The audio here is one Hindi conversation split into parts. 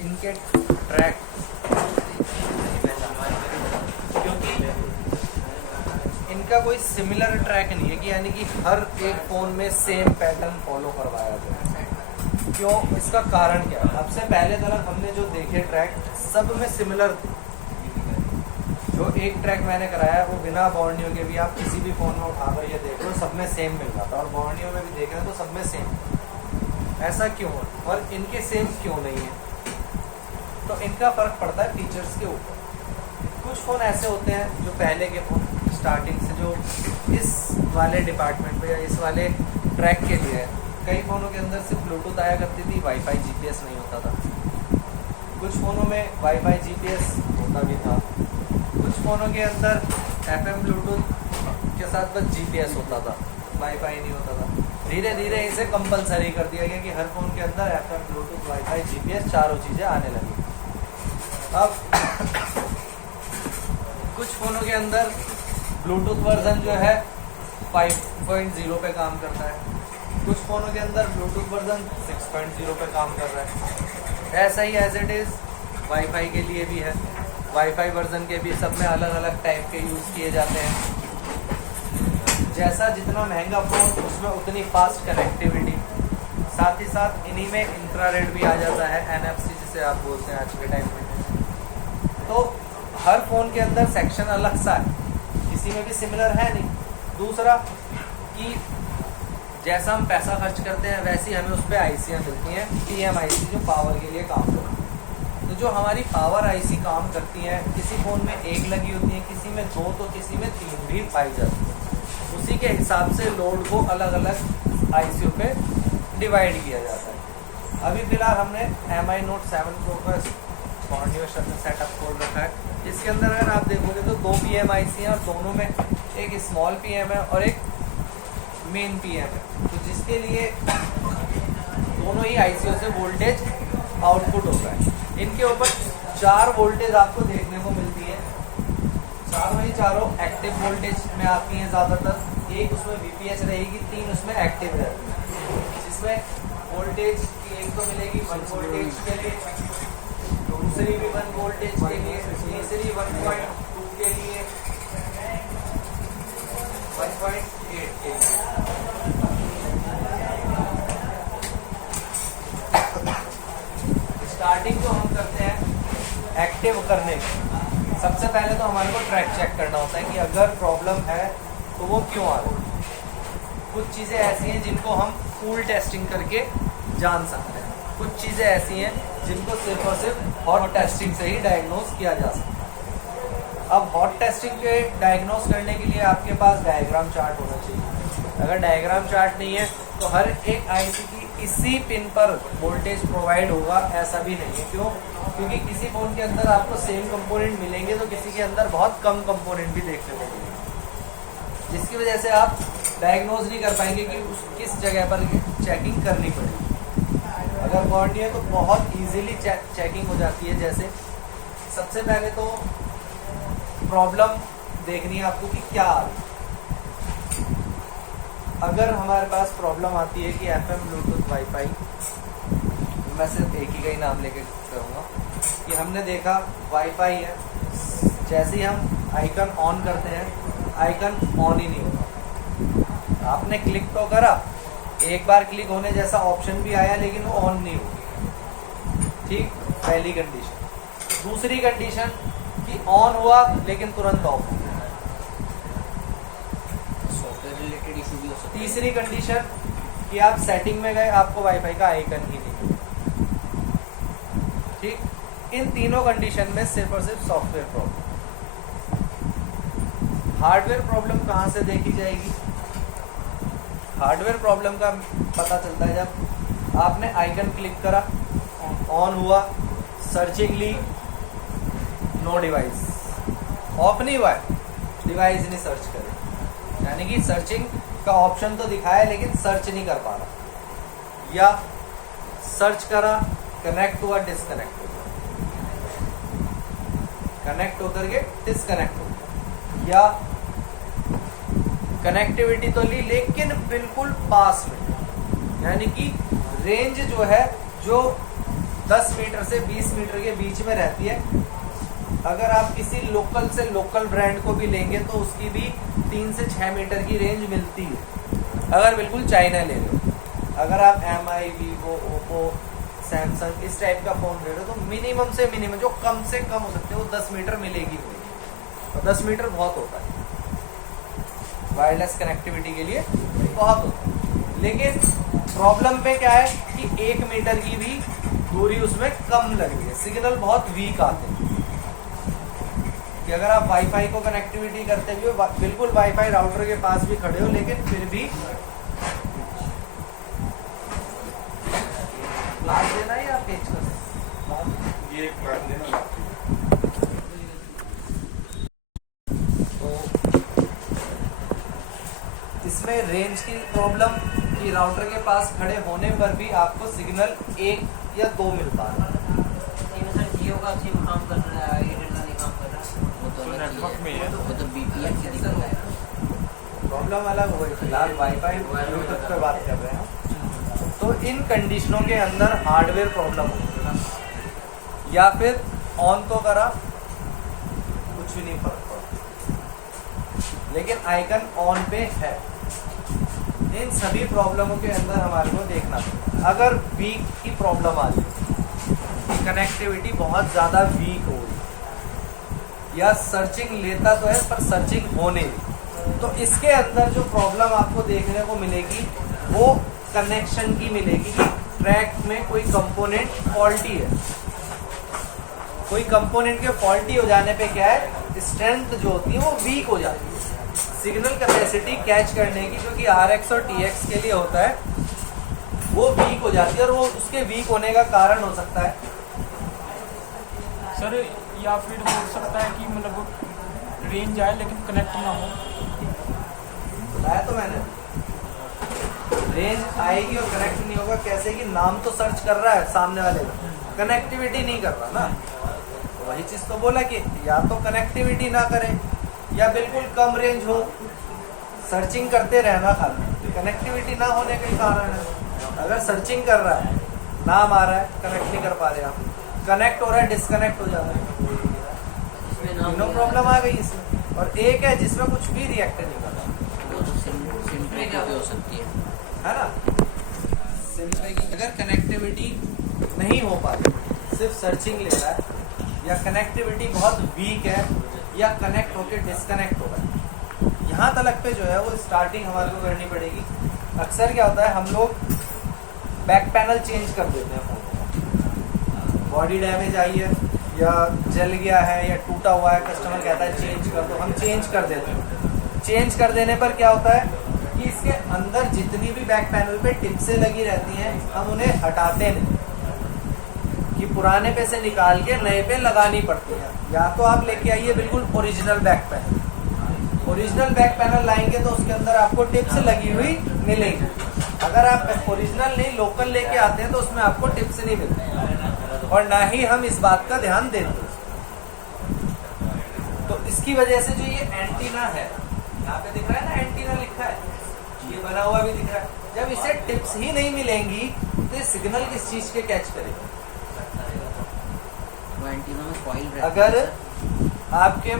इनके ट्रैक, क्योंकि इनका कोई सिमिलर ट्रैक नहीं है कि यानी कि हर एक फ़ोन में सेम पैटर्न फॉलो करवाया जाए। क्यों, इसका कारण क्या है? सबसे पहले तरह हमने जो देखे ट्रैक सब में सिमिलर थे। जो एक ट्रैक मैंने कराया वो बिना बॉर्नियो के भी आप किसी भी फ़ोन में उठाकर ये देख लो सब में सेम मिल रहा था, और बॉर्नियो में भी देख रहे हैं तो सब में सेम। ऐसा क्यों है और इनके सेम क्यों नहीं है? तो इनका फ़र्क पड़ता है फीचर्स के ऊपर। कुछ फ़ोन ऐसे होते हैं जो पहले के फ़ोन स्टार्टिंग से जो इस वाले डिपार्टमेंट पे या इस वाले ट्रैक के लिए है, कई फ़ोनों के अंदर सिर्फ ब्लूटूथ आया करती थी, वाईफाई जीपीएस नहीं होता था। कुछ फ़ोनों में वाईफाई जीपीएस होता भी था, कुछ फ़ोनों के अंदर एफएम ब्लूटूथ के साथ बस जीपीएस होता था, वाईफाई नहीं होता था। धीरे धीरे इसे कंपलसरी कर दिया गया कि हर फ़ोन के अंदर एफएम ब्लूटूथ वाईफाई जीपीएस चारों चीज़ें आने लगी। अब कुछ फ़ोनों के अंदर ब्लूटूथ वर्जन जो है 5.0 पे काम करता है, कुछ फ़ोनों के अंदर ब्लूटूथ वर्जन 6.0 पे काम कर रहा है। ऐसा ही एज इट इज़ वाईफाई के लिए भी है। वाईफाई वर्जन के भी सब में अलग अलग टाइप के यूज़ किए जाते हैं। जैसा जितना महंगा फ़ोन उसमें उतनी फास्ट कनेक्टिविटी, साथ ही साथ इन्हीं में इंफ्रारेड भी आ जाता है, NFC जिसे आप बोलते हैं आज के टाइम में। तो हर फ़ोन के अंदर सेक्शन अलग सा है, किसी में भी सिमिलर है नहीं। दूसरा कि जैसा हम पैसा खर्च करते हैं वैसी हमें उस पर आईसियाँ मिलती हैं, PMIC जो पावर के लिए काम करती है। तो जो हमारी पावर आईसी काम करती हैं, किसी फ़ोन में एक लगी होती है, किसी में 2 तो किसी में 3 भी पाई जाती है। उसी के हिसाब से लोड को अलग अलग आईसीओ पे डिवाइड किया जाता है। अभी फिलहाल हमने MI Note 7 Pro का बॉर्नियो सेटअप खोल रखा है, जिसके अंदर अगर आप देखोगे तो 2 PMIC हैं और दोनों में एक स्मॉल PM है और एक मेन PM है। तो जिसके लिए दोनों ही आईसीओ से वोल्टेज आउटपुट होता है। इनके ऊपर 4 वोल्टेज आपको देखने को मिलती है, चारों ही चारों एक्टिव वोल्टेज में आती हैं ज़्यादातर। एक उसमें VPH रहेगी, 3 उसमें एक्टिव रहती है। जिसमें वोल्टेज की एक तो मिलेगी 1 वोल्टेज के लिए, दूसरी भी 1 वोल्टेज के लिए, तीसरी 1.2 के लिए, 1.8 के लिए। स्टार्टिंग जो हम करते हैं एक्टिव करने की, सबसे पहले तो हमारे को ट्रैक चेक करना होता है कि अगर प्रॉब्लम है तो वो क्यों आ रही है। कुछ चीज़ें ऐसी हैं जिनको हम फुल टेस्टिंग करके जान सकते हैं, कुछ चीज़ें ऐसी हैं जिनको सिर्फ और सिर्फ हॉट टेस्टिंग से ही डायग्नोस किया जा सकता है। अब हॉट टेस्टिंग के डायग्नोस करने के लिए आपके पास डायग्राम चार्ट होना चाहिए। अगर डायग्राम चार्ट नहीं है तो हर एक आईसी की इसी पिन पर वोल्टेज प्रोवाइड होगा, ऐसा भी नहीं है। क्यों? क्योंकि किसी फ़ोन के अंदर आपको सेम कंपोनेंट मिलेंगे तो किसी के अंदर बहुत कम कंपोनेंट भी देखने को मिलेंगे, जिसकी वजह से आप डायग्नोज नहीं कर पाएंगे कि उस किस जगह पर चेकिंग करनी पड़ेगी। अगर बॉर्नियो है तो बहुत इजीली चेकिंग हो जाती है। जैसे सबसे पहले तो प्रॉब्लम देखनी है आपको कि क्या आ रही है। अगर हमारे पास प्रॉब्लम आती है कि FM ब्लूटूथ वाईफाई, मैं सिर्फ एक ही का ही नाम लेके करूँगा कि हमने देखा वाईफाई है, जैसे ही हम आइकन ऑन करते हैं आइकन ऑन ही नहीं होता। आपने क्लिक तो करा, एक बार क्लिक होने जैसा ऑप्शन भी आया लेकिन वो ऑन नहीं हुआ। ठीक, पहली कंडीशन। दूसरी कंडीशन कि ऑन हुआ लेकिन तुरंत ऑफ हो गया, सॉफ्टवेयर रिलेटेड इशू भी हो सकता है। तीसरी कंडीशन कि आप सेटिंग में गए, आपको वाईफाई का आइकन ही नहीं मिला, ठीक। इन तीनों कंडीशन में सिर्फ और सिर्फ सॉफ्टवेयर प्रॉब्लम। हार्डवेयर प्रॉब्लम कहाँ से देखी जाएगी? हार्डवेयर प्रॉब्लम का पता चलता है जब आपने आइकन क्लिक करा, ऑन हुआ, सर्चिंग ली, नो डिवाइस, ऑफ नहीं हुआ है, डिवाइस नहीं सर्च करे, यानी कि सर्चिंग का ऑप्शन तो दिखाया लेकिन सर्च नहीं कर पा रहा, या सर्च करा, कनेक्ट हुआ, डिस्कनेक्ट हो गया, कनेक्ट होकर के डिस्कनेक्ट हो गया, या कनेक्टिविटी तो ली लेकिन बिल्कुल पास में, यानी कि रेंज जो है जो 10 मीटर से 20 मीटर के बीच में रहती है, अगर आप किसी लोकल से लोकल ब्रांड को भी लेंगे तो उसकी भी 3 से 6 मीटर की रेंज मिलती है, अगर बिल्कुल चाइना ले लो। अगर आप MI, वीवो, ओप्पो, सैमसंग इस टाइप का फ़ोन ले रहे हो तो मिनिमम से मिनिमम जो कम से कम हो सकते हो 10 मीटर मिलेगी, और 10 मीटर बहुत होता है वायरलेस कनेक्टिविटी के लिए, बहुत होता है। लेकिन प्रॉब्लम पे क्या है कि 1 मीटर की भी दूरी उसमें कम लग रही है, सिग्नल बहुत वीक आते हैं। कि अगर आप वाईफाई को कनेक्टिविटी करते भी हो, बिल्कुल वाईफाई राउटर के पास भी खड़े हो, लेकिन फिर भी ग्लास देना या पेचकस, ये काट देना। इसमें रेंज की प्रॉब्लम कि राउटर के पास खड़े होने पर भी आपको सिग्नल 1 या 2 मिल पा रहा है। सर जियो का सिम काम कर रहा है, एयरटेल का नहीं काम कर रहा, वो तो नेटवर्क में है, वो तो बीपीएन की दिक्कत है। प्रॉब्लम अलग हो गई, फिलहाल वाईफाई ब्लूटूथ पे बात कर रहे हैं। तो इन कंडीशनों के अंदर हार्डवेयर प्रॉब्लम होगी ना, या फिर ऑन तो करा कुछ भी नहीं फर्क पड़ा, लेकिन आइकन ऑन पे है। इन सभी प्रॉब्लमों के अंदर हमारे को देखना पड़ेगा। अगर वीक की प्रॉब्लम आ जाए, कनेक्टिविटी बहुत ज़्यादा वीक हो रही, या सर्चिंग लेता तो है पर सर्चिंग हो नहीं रही, तो इसके अंदर जो प्रॉब्लम आपको देखने को मिलेगी वो कनेक्शन की मिलेगी कि ट्रैक में कोई कंपोनेंट फॉल्टी है। कोई कंपोनेंट के फॉल्टी हो जाने पे क्या है, स्ट्रेंथ जो होती है वो वीक हो जाती है। सिग्नल कैपेसिटी कैच करने की जो कि RX और TX के लिए होता है वो वीक हो जाती है, और वो उसके वीक होने का कारण हो सकता है सर, या फिर हो सकता है कि मतलब रेंज आए लेकिन कनेक्ट ना हो। बताया तो मैंने, रेंज आएगी और कनेक्ट नहीं होगा कैसे, कि नाम तो सर्च कर रहा है सामने वाले का, कनेक्टिविटी नहीं कर रहा ना। वही चीज़ तो बोला कि या तो कनेक्टिविटी ना करे या बिल्कुल कम रेंज हो, सर्चिंग करते रहना खाली, कनेक्टिविटी ना होने का ही कारण है। अगर सर्चिंग कर रहा है, नाम आ रहा है, कनेक्ट नहीं कर पा रहे आप, कनेक्ट हो रहा है, डिस्कनेक्ट हो जा रहा है, तीनों प्रॉब्लम आ गई इसमें। और एक है जिसमें कुछ भी रिएक्ट नहीं कर रहा, वो तो सिम ट्रेक भी हो सकती है ना। सिंपल की अगर कनेक्टिविटी नहीं हो पा रही, सिर्फ सर्चिंग ले रहा है, या कनेक्टिविटी बहुत वीक है, या कनेक्ट होकर डिस्कनेक्ट हो रहा है, यहाँ तलक पे जो है वो स्टार्टिंग हमारे को करनी पड़ेगी। अक्सर क्या होता है, हम लोग बैक पैनल चेंज कर देते हैं फ़ोन का, बॉडी डैमेज आई है या जल गया है या टूटा हुआ है, कस्टमर कहता है चेंज कर दो, हम चेंज कर देते हैं। चेंज कर देने पर क्या होता है कि इसके अंदर जितनी भी बैक पैनल पे टिप्सें लगी रहती हैं हम उन्हें हटाते नहीं, कि पुराने पे से निकाल के नए पे लगानी पड़ती है। या तो आप लेके आइए बिल्कुल original back panel, original back panel लाएंगे तो उसके अंदर आपको टिप्स लगी हुई मिलेगी। अगर आप ओरिजिनल नहीं लोकल लेके आते हैं तो उसमें आपको टिप्स नहीं मिलती, और ना ही हम इस बात का ध्यान देते। तो इसकी वजह से जो ये एंटीना है, यहाँ पे दिख रहा है ना एंटीना लिखा है, ये बना हुआ भी दिख रहा है, जब इसे टिप्स ही नहीं मिलेंगी तो ये सिग्नल किस चीज के कैच करेगी। वो एंटीना में कॉइल रहता है। अगर आपके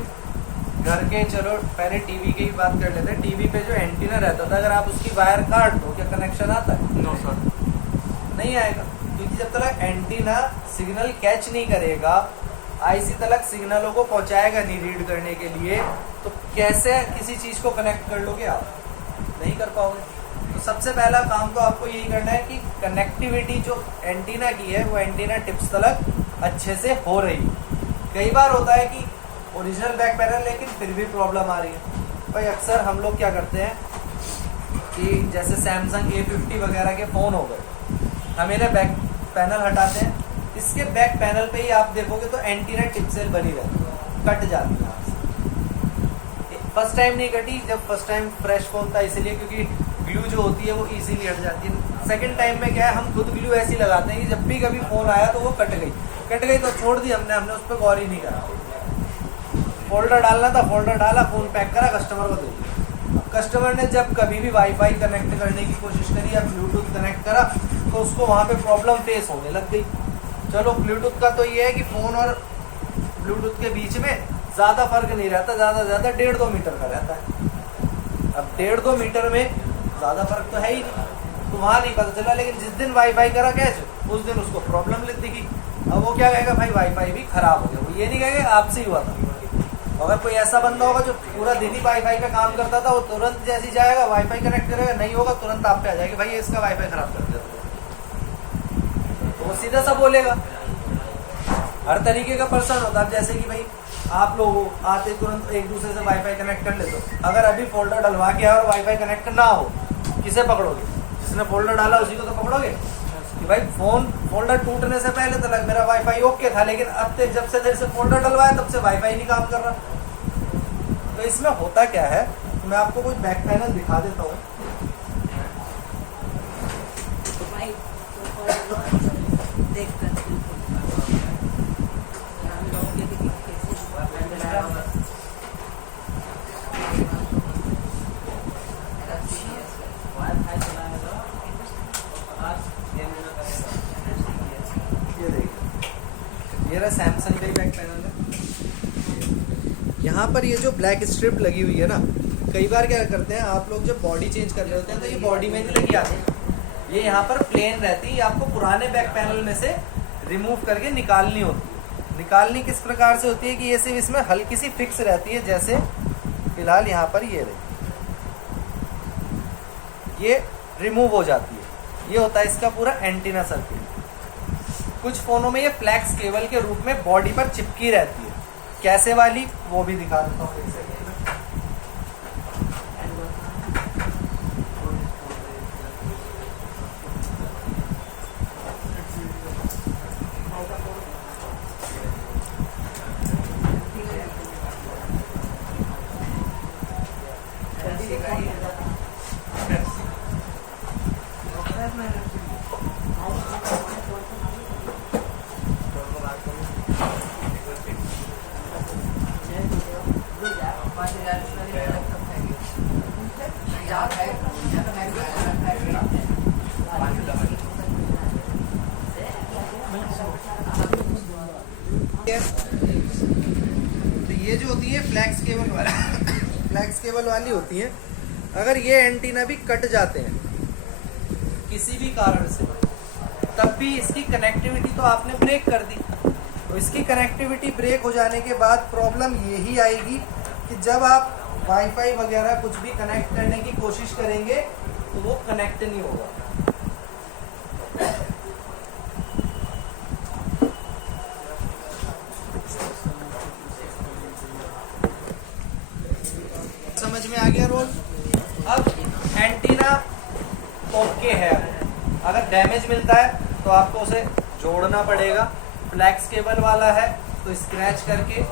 घर के, चलो पहले टीवी की बात कर लेते हैं, टीवी पे जो एंटीना रहता था अगर आप उसकी वायर काट दो क्या कनेक्शन आता है? नो सर, नहीं आएगा। क्योंकि जब तक एंटीना सिग्नल कैच नहीं करेगा, आईसी तक सिग्नलों को पहुंचाएगा नहीं रीड करने के लिए, तो कैसे किसी चीज को कनेक्ट कर लोगे आप? नहीं कर पाओगे। तो सबसे पहला काम तो आपको यही करना है कि कनेक्टिविटी जो एंटीना की है वो एंटीना टिप्स तक अच्छे से हो रही। कई बार होता है कि ओरिजिनल बैक पैनल लेकिन फिर भी प्रॉब्लम आ रही है। भाई अक्सर हम लोग क्या करते हैं कि जैसे सैमसंग A50 वगैरह के फ़ोन हो गए, हम इन्हें बैक पैनल हटाते हैं, इसके बैक पैनल पे ही आप देखोगे तो एंटीना टिप सेल बनी रहती है, कट जाती है आपसे। फर्स्ट टाइम नहीं कटी, जब फर्स्ट टाइम फ्रेश फ़ोन था इसलिए, क्योंकि ग्लू जो होती है वो इजीली हट जाती है। सेकंड टाइम में क्या है, हम खुद ग्लू ऐसी लगाते हैं कि जब भी कभी फ़ोन आया तो वो कट गई तो छोड़ दी हमने उस पर गौर ही नहीं करा। फोल्डर डालना था, फोल्डर डाला, फ़ोन पैक करा, कस्टमर को दे दिया। कस्टमर ने जब कभी भी वाईफाई कनेक्ट करने की कोशिश करी या ब्लूटूथ कनेक्ट करा तो उसको वहाँ पे प्रॉब्लम फेस होने लग गई। चलो ब्लूटूथ का तो ये है कि फ़ोन और ब्लूटूथ के बीच में ज़्यादा फर्क नहीं रहता, ज़्यादा से ज़्यादा 1.5-2 मीटर का रहता है। अब 1.5-2 मीटर में ज़्यादा फर्क तो है ही नहीं, तो वहाँ नहीं पता चला। लेकिन जिस दिन वाईफाई करा कैच, उस दिन उसको प्रॉब्लम दिखी। अब वो क्या कहेगा, भाई वाईफाई भी खराब हो गया। वो ये नहीं कहेगा आपसे ही हुआ था। अगर कोई ऐसा बंदा होगा जो पूरा दिन ही वाईफाई पे काम करता था, वो तुरंत जैसे जाएगा वाईफाई कनेक्ट करेगा, नहीं होगा तुरंत आप पे आ जाएगी, भाई इसका वाईफाई खराब कर दिया, तो वो सीधा सा बोलेगा। हर तरीके का पर्सन होता है। जैसे कि भाई आप लोग आते तुरंत एक दूसरे से वाईफाई कनेक्ट कर लेते हो, अगर अभी फोल्डर डलवा के और वाईफाई कनेक्ट ना हो, किसे पकड़ोगे? जिसने फोल्डर डाला उसी को तो पकड़ोगे कि भाई फोल्डर टूटने से पहले तक मेरा वाईफाई ओके था, लेकिन अब तक जब से देर से फोल्डर डलवाया तब से वाईफाई नहीं काम कर रहा। तो इसमें होता क्या है, मैं आपको कुछ बैक पैनल दिखा देता हूँ। ये रहा सैमसंग का ही बैक पैनल है। यहाँ पर ये जो ब्लैक स्ट्रिप लगी हुई है ना, कई बार क्या करते हैं आप लोग जब बॉडी चेंज कर रहे होते हैं तो ये बॉडी में नहीं लगी आती, ये यहाँ पर प्लेन रहती है। ये आपको पुराने बैक पैनल में से रिमूव करके निकालनी होती है। निकालनी किस प्रकार से होती है कि ये सिर्फ इसमें हल्की सी फिक्स रहती है, जैसे फिलहाल यहाँ पर ये रही, ये रिमूव हो जाती है। ये होता है इसका पूरा एंटीना सर्किट। कुछ फ़ोनों में ये फ्लैक्स केबल के रूप में बॉडी पर चिपकी रहती है। कैसे वाली वो भी दिखा देता हूँ एक सेकंड में। तो ये जो होती है फ्लैक्स केबल वाली होती है। अगर ये एंटीना भी कट जाते हैं किसी भी कारण से, तब भी इसकी कनेक्टिविटी तो आपने ब्रेक कर दी। तो इसकी कनेक्टिविटी ब्रेक हो जाने के बाद प्रॉब्लम यही आएगी कि जब आप वाईफाई वगैरह कुछ भी कनेक्ट करने की कोशिश करेंगे तो वो कनेक्ट नहीं होगा। समझ में आ गया रोल? अब एंटीना ओके है, अगर डैमेज मिलता है तो आपको उसे जोड़ना पड़ेगा। फ्लैक्स केबल वाला है तो स्क्रैच करके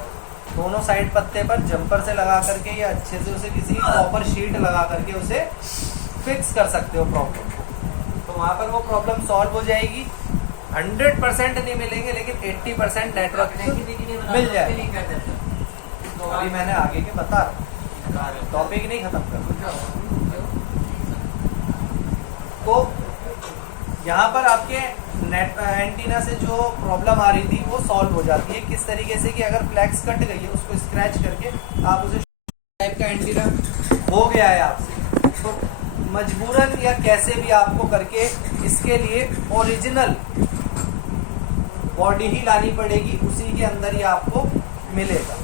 दोनों साइड पत्ते पर जंपर से लगा करके या अच्छे से उसे किसी कॉपर शीट लगा करके उसे फिक्स कर सकते हो प्रॉब्लम को। तो वहाँ पर वो प्रॉब्लम सॉल्व हो जाएगी। 100% नहीं मिलेंगे लेकिन 80% नेटवर्क मिल जाएगा। तो अभी मैंने आगे के बता टॉपिक नहीं खत्म कर। तो यहाँ पर आपके नेट एंटीना से जो प्रॉब्लम आ रही थी वो सॉल्व हो जाती है। किस तरीके से कि अगर फ्लैक्स कट गई है उसको स्क्रैच करके आप उसे टाइप का एंटीना हो गया है आपसे, तो मजबूरन या कैसे भी आपको करके इसके लिए ओरिजिनल बॉडी ही लानी पड़ेगी, उसी के अंदर ही आपको मिलेगा।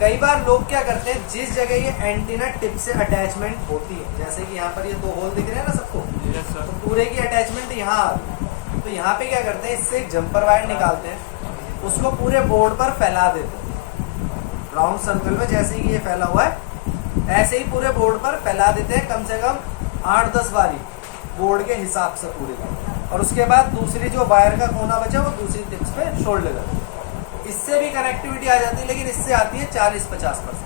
कई बार लोग क्या करते हैं, जिस जगह ये एंटीना टिप से अटैचमेंट होती है, जैसे कि यहाँ पर ये 2 होल दिख रहे हैं ना सबको, यस सर। तो पूरे की अटैचमेंट यहाँ आ रही है। तो यहाँ पे क्या करते हैं, इससे एक जंपर वायर निकालते हैं, उसको पूरे बोर्ड पर फैला देते हैं राउंड सर्कल में, जैसे कि ये फैला हुआ है ऐसे ही पूरे बोर्ड पर फैला देते हैं, कम से कम 8-10 बारी बोर्ड के हिसाब से पूरे का। और उसके बाद दूसरी जो वायर का कोना बचा वो दूसरी टिप्स पे छोड़ लेगा। इससे भी कनेक्टिविटी आ जाती है, लेकिन इससे आती है 40-50%।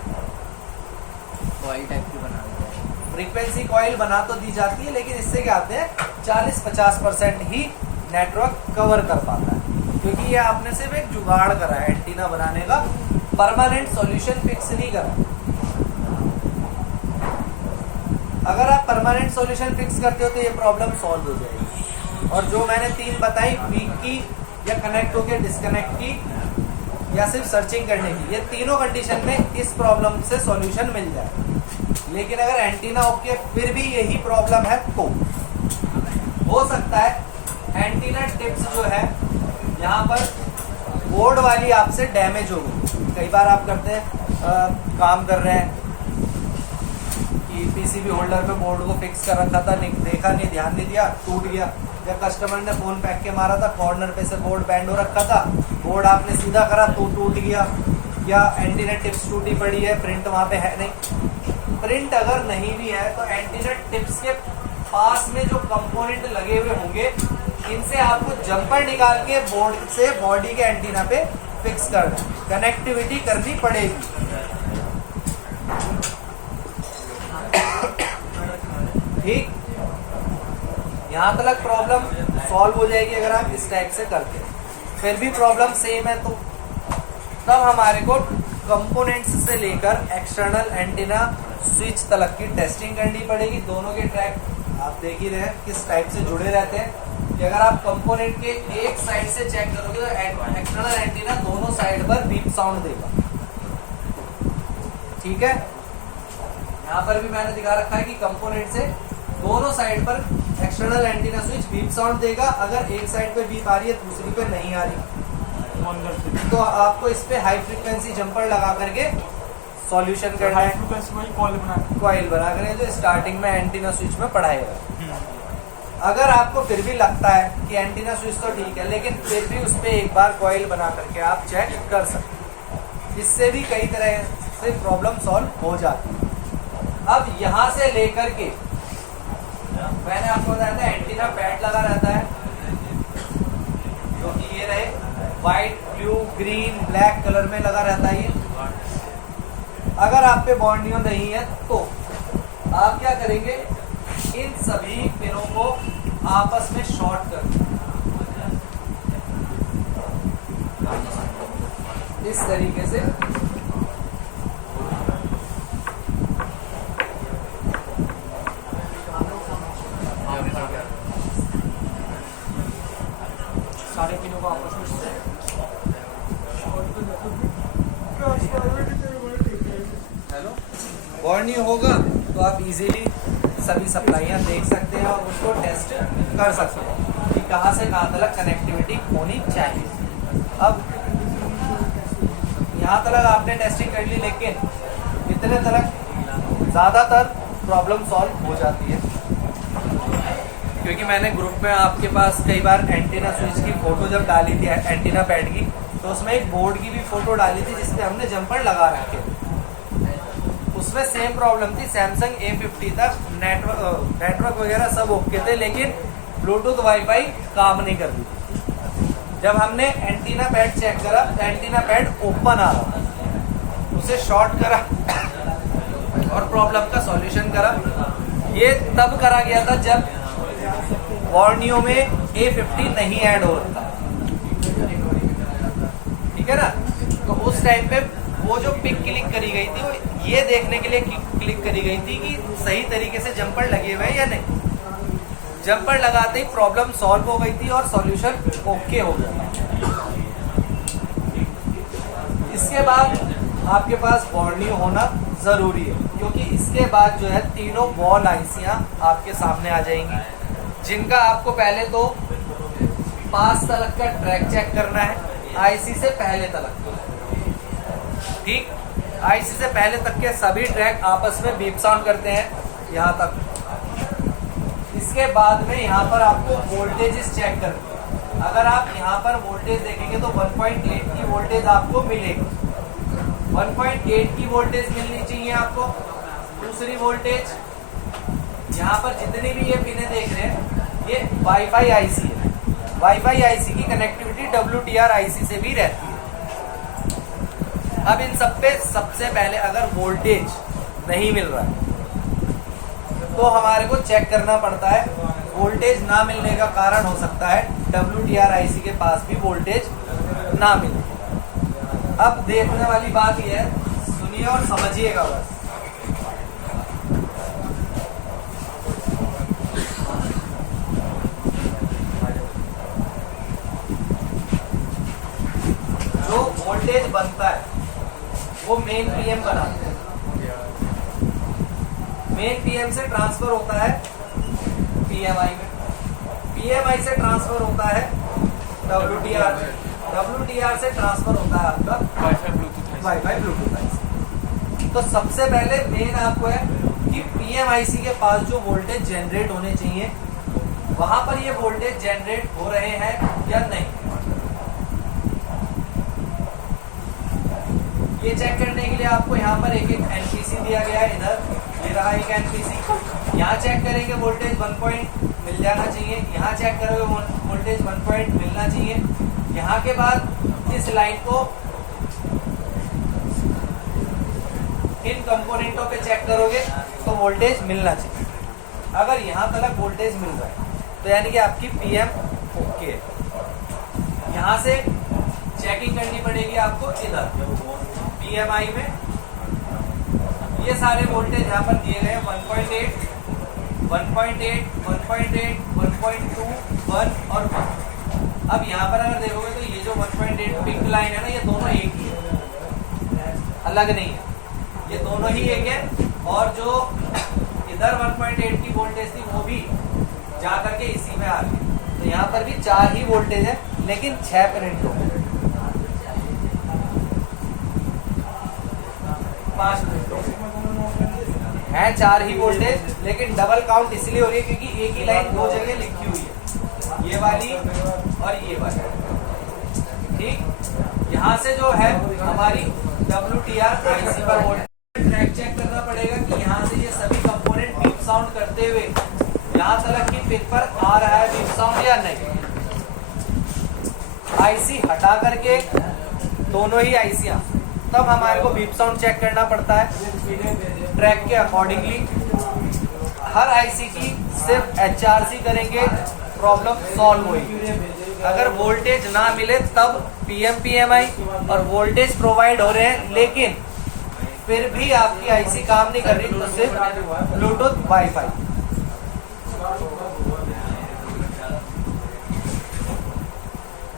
कॉइल टाइप की बना देते हैं। फ्रीक्वेंसी कॉइल बना तो दी जाती है, लेकिन इससे क्या आते हैं 40-50% ही नेटवर्क कवर कर पाता है, क्योंकि ये आपने सिर्फ एक जुगाड़ करा है एंटीना बनाने का, परमानेंट सॉल्यूशन फिक्स नहीं करा। अगर आप परमानेंट सॉल्यूशन फिक्स करते हो तो ये प्रॉब्लम सॉल्व हो जाएगी। और जो मैंने 3 बताई, वीक की या कनेक्ट होकर डिस्कनेक्ट की या सिर्फ सर्चिंग करने की, ये तीनों कंडीशन में इस प्रॉब्लम से सॉल्यूशन मिल जाए। लेकिन अगर एंटीना ओके फिर भी यही प्रॉब्लम है तो हो सकता है एंटीना टिप्स जो है यहाँ पर बोर्ड वाली आपसे डैमेज हो गई। कई बार आप करते हैं काम कर रहे हैं कि पीसीबी होल्डर पे बोर्ड को फिक्स कर रखा था, देखा नहीं, ध्यान नहीं दिया, टूट गया। या कस्टमर ने फोन पैक के मारा था, कॉर्नर पे से बोर्ड बैंड हो रखा था, बोर्ड आपने सीधा करा तो टूट गया। या एंटीना टिप्स टूटी पड़ी है, प्रिंट वहाँ पे है नहीं। प्रिंट अगर नहीं भी है तो एंटीना टिप्स के पास में जो कंपोनेंट लगे हुए होंगे, इनसे आपको जंपर निकाल के बोर्ड से बॉडी के एंटीना पे फिक्स करना, कनेक्टिविटी करनी पड़ेगी। ठीक, यहाँ तक प्रॉब्लम सॉल्व हो जाएगी अगर आप इस टाइप से करते हैं। फिर भी प्रॉब्लम सेम है तो तब हमारे को कंपोनेंट्स से लेकर एक्सटर्नल एंटीना स्विच तक की टेस्टिंग करनी पड़ेगी। दोनों के ट्रैक आप देख ही रहे हैं किस टाइप से जुड़े रहते हैं कि अगर आप कंपोनेंट के एक साइड से चेक करोगे तो एक्सटर्नल एंटीना दोनों साइड पर बीप साउंड देगा। ठीक है, यहाँ पर भी मैंने दिखा रखा है कि कंपोनेंट से दोनों साइड पर external antenna switch beep sound देगा। अगर एक साइड पे बीप आ रही है दूसरी पे नहीं आ रही तो आपको इस पे हाई फ्रीक्वेंसी जंपर लगा करके सॉल्यूशन करना है। कॉइल बना कर जो स्टार्टिंग में एंटीना स्विच में पढ़ाएगा। अगर आपको फिर भी लगता है कि एंटीना स्विच तो ठीक है, लेकिन फिर भी उस पर एक बार कॉइल बना करके आप चेक कर सकते हैं। इससे भी कई तरह से प्रॉब्लम सॉल्व हो जाती है। अब यहाँ से लेकर के मैंने आपको बताया था एंटीना पैड लगा रहता है, जो कि ये रहे white, blue, green, black colour में लगा रहता है। ये अगर आप पे बॉन्डियो नहीं है तो आप क्या करेंगे, इन सभी पिनों को आपस में शॉर्ट कर इस तरीके से। सारे पिनों को आपस में हेलो, बॉन्डियो होगा तो आप इजीली सभी सप्लाइयाँ देख सकते हैं और उसको टेस्ट कर सकते हैं कि कहाँ से कहाँ तक कनेक्टिविटी होनी चाहिए। अब यहाँ तक आपने टेस्टिंग कर ली, लेकिन इतने तक ज़्यादातर प्रॉब्लम सॉल्व हो जाती है, क्योंकि मैंने ग्रुप में आपके पास कई बार एंटीना स्विच की फ़ोटो जब डाली थी एंटीना पैड की, तो उसमें एक बोर्ड की भी फ़ोटो डाली थी जिसपे हमने जंपर लगा रखे। उसमें सेम प्रॉब्लम थी, सैमसंग A50 तक नेटवर्क वगैरह सब ओके थे, लेकिन ब्लूटूथ वाईफाई काम नहीं कर रही थी। जब हमने एंटीना पैड चेक करा तो एंटीना पैड ओपन आ रहा, उसे शॉर्ट करा और प्रॉब्लम का सॉल्यूशन करा। ये तब करा गया था जब बॉर्नियो में A50 नहीं ऐड हो रहा था, ठीक है ना। तो उस टाइम पे वो जो पिक क्लिक करी गई थी वो ये देखने के लिए क्लिक करी गई थी कि सही तरीके से जंपर लगे हुए हैं या नहीं। जंपर लगाते ही प्रॉब्लम सॉल्व हो गई थी और सॉल्यूशन ओके हो गया। इसके बाद आपके पास बॉर्नियो होना ज़रूरी है, क्योंकि इसके बाद जो है तीनों वॉल आईसियाँ आपके सामने आ जाएंगी। जिनका आपको पहले तो पास तलक का ट्रैक चेक करना है आईसी से पहले तलक। ठीक, आईसी से पहले तक के सभी ट्रैक आपस में बीप साउंड करते हैं यहाँ तक। इसके बाद में यहाँ पर आपको वोल्टेजेस चेक करनी है। अगर आप यहाँ पर वोल्टेज देखेंगे तो 1.8 की वोल्टेज आपको मिलेगी। 1.8 की वोल्टेज मिलनी चाहिए आपको। दूसरी वोल्टेज यहाँ पर जितनी भी ये पिने देख रहे हैं ये वाईफाई आईसी है। वाईफाई आईसी की कनेक्टिविटी WDR आईसी से भी रहती है। अब इन सब पे सबसे पहले अगर वोल्टेज नहीं मिल रहा है तो हमारे को चेक करना पड़ता है। वोल्टेज ना मिलने का कारण हो सकता है WDR आईसी के पास भी वोल्टेज ना मिले। अब देखने वाली बात यह है, सुनिए और समझिएगा बस। जो वोल्टेज बनता है वो मेन पीएम बनाते हैं। मेन पीएम से ट्रांसफर होता है पीएमआई में, पीएमआई से ट्रांसफर होता है WDR में, WDR से ट्रांसफर होता है आपका वाईफाई ब्लूटूथ आईसी। तो सबसे पहले मेन आपको है कि पीएमआईसी के पास जो वोल्टेज जनरेट होने चाहिए वहां पर ये वोल्टेज जनरेट हो रहे हैं या नहीं, ये चेक करने के लिए आपको यहाँ पर एक एनपीसी दिया गया है। इधर ये रहा एक एनपीसी। यहाँ चेक करेंगे वोल्टेज 1 पॉइंट मिल जाना चाहिए। यहाँ चेक करोगे वोल्टेज 1 पॉइंट मिलना चाहिए। यहाँ के बाद इस लाइन को इन कंपोनेंटों पे चेक करोगे तो वोल्टेज मिलना चाहिए। अगर यहाँ तक वोल्टेज मिल रहा है तो यानी कि आपकी पीएम ओके। यहाँ से चेकिंग करनी पड़ेगी आपको इधर पीएमआई में। ये सारे वोल्टेज यहाँ पर दिए गए 1.8, 1.8, 1.8, 1.2, 1 और 1। अब यहाँ पर अगर देखोगे तो ये जो 1.8 पिंक लाइन है ना, ये दोनों एक ही है, अलग नहीं है, ये दोनों ही एक है। और जो इधर 1.8 की वोल्टेज थी वो भी जा करके इसी में आ गई। तो यहाँ पर भी 4 ही वोल्टेज है लेकिन 6 करंट हो गए, 5 मिनट है। 4 ही वोल्टेज लेकिन डबल काउंट इसलिए हो रही है क्योंकि एक ही लाइन 2 जगह लिखी हुई है, ये वाली और ये वाली। ठीक, यहाँ से जो है हमारी WDR आईसी पर वोल्टेज ट्रैक चेक करना पड़ेगा कि यहाँ से ये सभी कंपोनेंट बीप साउंड करते हुए यहाँ तक की पिन पर आ रहा है बीप साउंड या नहीं। आईसी हटा करके दोनों ही आईसियां, तब हमारे को बीप साउंड चेक करना पड़ता है ट्रैक के अकॉर्डिंगली। हर आईसी की सिर्फ HRC करेंगे, प्रॉब्लम सॉल्व होगी। अगर वोल्टेज ना मिले तब PMI और वोल्टेज प्रोवाइड हो रहे हैं लेकिन फिर भी आपकी आईसी काम नहीं कर रही तो सिर्फ ब्लूटूथ वाईफाई।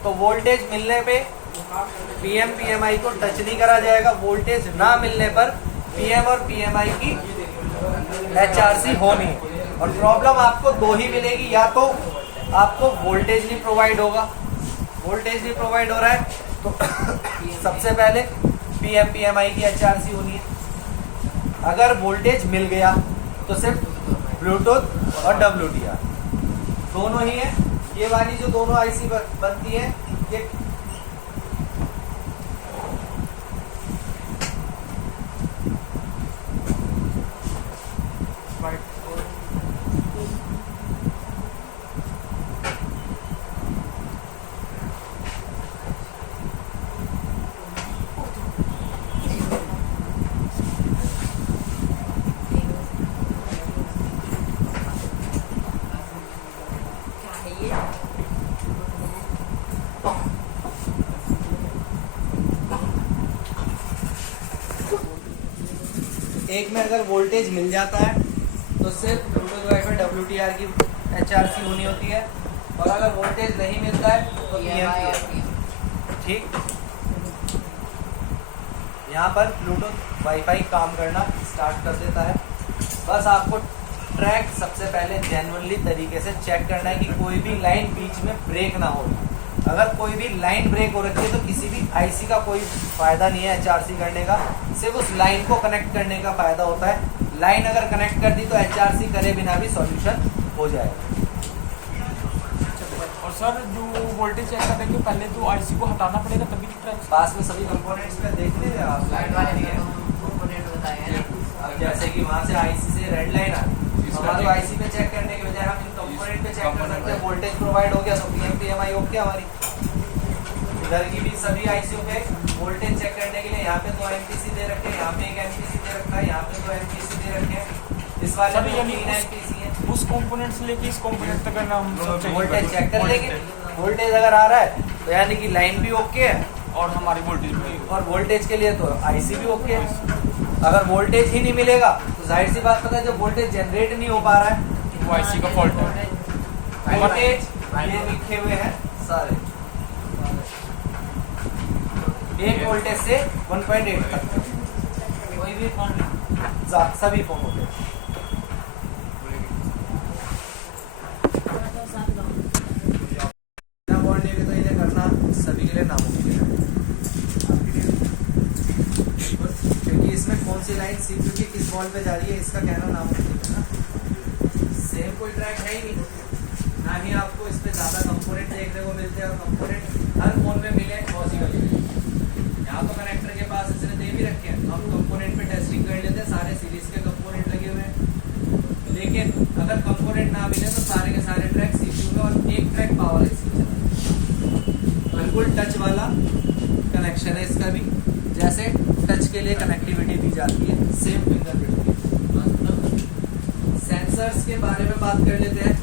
तो वोल्टेज मिलने पे PMI को टच नहीं करा जाएगा। वोल्टेज ना मिलने पर PM और PMI की HRC होनी है। और प्रॉब्लम आपको 2 ही मिलेगी, या तो आपको वोल्टेज नहीं प्रोवाइड होगा, वोल्टेज नहीं प्रोवाइड हो रहा है तो सबसे पहले PMI की HRC होनी है। अगर वोल्टेज मिल गया तो सिर्फ ब्लूटूथ और WDR दोनों ही है। ये वाली जो दोनों आईसी बनती है ये एक में अगर वोल्टेज मिल जाता है तो सिर्फ ब्लूटूथ वाईफाई WDR की HRC होनी होती है, और अगर वोल्टेज नहीं मिलता है तो PMI। ठीक, यहाँ पर ब्लूटूथ वाईफाई काम करना स्टार्ट कर देता है। बस आपको ट्रैक सबसे पहले जेन्युइनली तरीके से चेक करना है कि कोई भी लाइन बीच में ब्रेक ना हो। अगर कोई भी लाइन ब्रेक हो रखी है तो किसी भी आईसी का कोई फायदा नहीं है एचआरसी करने का, सिर्फ उस लाइन को कनेक्ट करने का फायदा होता है। लाइन अगर कनेक्ट कर दी तो एचआरसी करे बिना भी सॉल्यूशन हो जाएगा। और सर जो वोल्टेज चेक करने के पहले तो आईसी को हटाना पड़ेगा तभी ट्रैक। पास में सभी कंपोनेंट्स पे देख लीजिए आप, लाइट वाले भी कंपोनेंट बताए हैं ना। अब जैसे कि वहाँ से आईसी से रेड लाइन आ हमारे आईसी पे चेक करने के बजाय हम इन कंपोनेंट पे चेक कर सकते हैं। वोल्टेज प्रोवाइड हो गया तो पीएमपीएमआई ओके हमारी। इधर की भी सभी आईसीओ पे वोल्टेज चेक करने के लिए यहाँ पे 2 एमपीसी दे रखे हैं, यहाँ पे 1 एमपीसी दे रखा है, यहाँ पे 2 एमपीसी दे रखे हैं। इस वाले में 3 एमपीसी है। उस कंपोनेंट से लेके इस कंपोनेंट तक करना हम सब चेक वोल्टेज चेक कर लेंगे। वोल्टेज अगर आ रहा है तो यानी कि लाइन भी ओके है और हमारी वोल्टेज भी। और वोल्टेज के लिए तो आईसी भी ओके है। अगर वोल्टेज ही नहीं मिलेगा तो जाहिर सी बात पता है जब वोल्टेज जनरेट नहीं हो पा रहा है वो आईसी का फॉल्ट है। वोल्टेज ये लिखे हुए हैं सारे 1 वोल्टेज से 1.8 तक कोई भी फोन सभी फोन होते हैं। बॉन्ड लेके तो इन्हें करना सभी के लिए नामुमकिन है, क्योंकि इसमें कौन सी लाइन सीपीयू की किस बॉल पे जा रही है इसका कहना नामुमकिन है ना। सेम कोई ट्रैक है ही नहीं, ना ही आपको इस पे ज्यादा कंपोनेंट देखने को मिलते हैं और कंपोनेंट हर फोन में मिले पॉसिबल ही नहीं। यहाँ तो कनेक्टर के पास इसने दे भी रखे हैं, हम कंपोनेंट पे टेस्टिंग कर लेते हैं, सारे सीरीज के कंपोनेंट लगे हुए हैं। लेकिन अगर कंपोनेंट ना मिले तो सारे के सारे ट्रैक सीपीयू का और एक ट्रैक पावर आईसी का बिल्कुल टच वाला कनेक्शन है इसका भी, जैसे टच के लिए कनेक्टिविटी दी जाती है सेम फिंगरप्रिंट की। सेंसर्स के बारे में बात कर लेते हैं।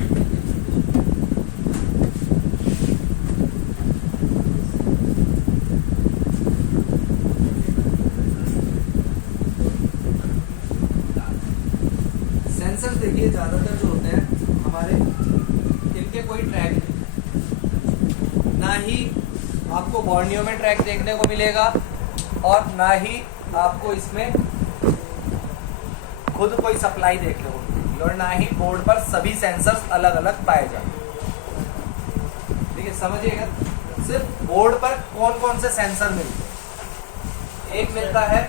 सेंसर्स देखिए ज्यादातर जो होते हैं हमारे, इनके कोई ट्रैक नहीं, ना ही आपको बॉर्नियो में ट्रैक देखने को मिलेगा और ना ही आपको इसमें खुद कोई सप्लाई देखने को मिलेगी और ना ही बोर्ड पर सभी सेंसर्स अलग अलग पाए जाते। ठीक है, समझिएगा सिर्फ बोर्ड पर कौन कौन से सेंसर मिलते हैं। एक मिलता है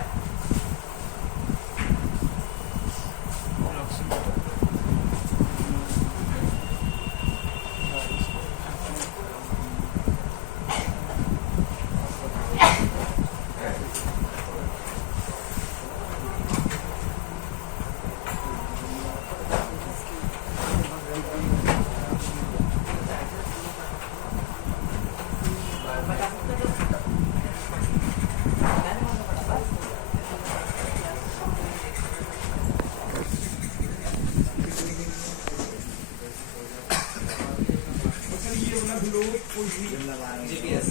जीपीएस।